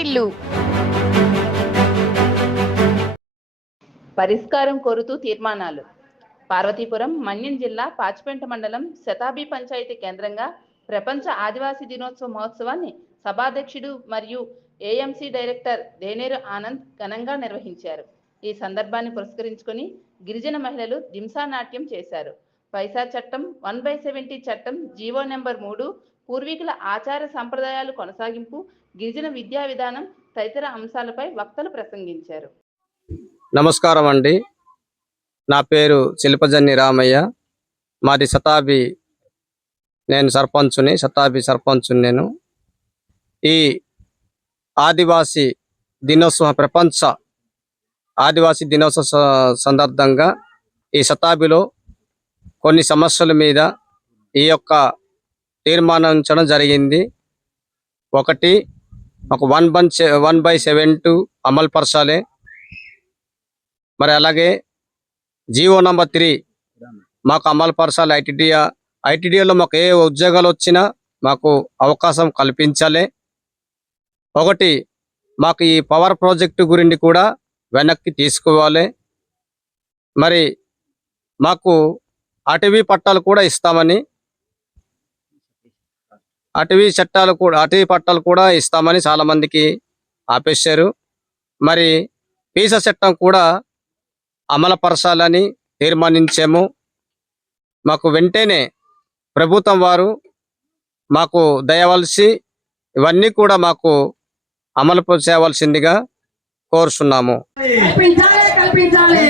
వాటిల్లు పరిష్కారం కోరుతూ తీర్మానాలు. పార్వతీపురం మన్యం జిల్లా పాచిపెంట మండలం శతాబి పంచాయతీ కేంద్రంగా ప్రపంచ ఆదివాసీ దినోత్సవ మహోత్సవాన్ని సభాధ్యక్షుడు మరియు ఏఎంసీ డైరెక్టర్ దేనేరు ఆనంద్ ఘనంగా నిర్వహించారు. ఈ సందర్భాన్ని పురస్కరించుకొని గిరిజన మహిళలు దింసా నాట్యం చేశారు. పైసా చట్టం వన్ బై సెవెంటీ చట్టం జీవో నెంబర్ మూడు పూర్వీకుల ఆచార సంప్రదాయాలు కొనసాగింపు గిరిజన విద్యా విధానం తదితర అంశాలపై వక్తలు ప్రసంగించారు. నమస్కారం అండి. నా పేరు శిల్పజన్ని రామయ్య. మాది శతాబి నేను సర్పంచుని శతాబి సర్పంచుని నేను. ఈ ఆదివాసి దినోత్సవ ప్రపంచ ఆదివాసి దినోత్సవ స- సందర్భంగా ఈ శతాబిలో కొన్ని సమస్యల మీద ఈ యొక్క తీర్మానించడం జరిగింది. ఒకటి ఒక వన్ బన్ వన్ బై సెవెన్ టు అమలు పరచాలి. మరి అలాగే జీవో నంబర్ త్రీ మాకు అమలు పరచాలి. ఐటీడీఆ ఐటీడీఏలో మాకు ఏ ఉద్యోగాలు వచ్చినా మాకు అవకాశం కల్పించాలి. ఒకటి మాకు ఈ పవర్ ప్రాజెక్టు గురించి కూడా వెనక్కి తీసుకోవాలి. మరి మాకు అటవీ పట్టాలు కూడా ఇస్తామని. అటవీ చట్టాలు కూడా అటవీ పట్టాలు కూడా ఇస్తామని చాలా మందికి ఆపేశారు. మరి పీస చట్టం కూడా అమలుపరచాలని తీర్మానించాము. మాకు వెంటనే ప్రభుత్వం వారు మాకు దయవలసి ఇవన్నీ కూడా మాకు అమలు చేయవలసిందిగా కోరుచున్నాము. కల్పించాలి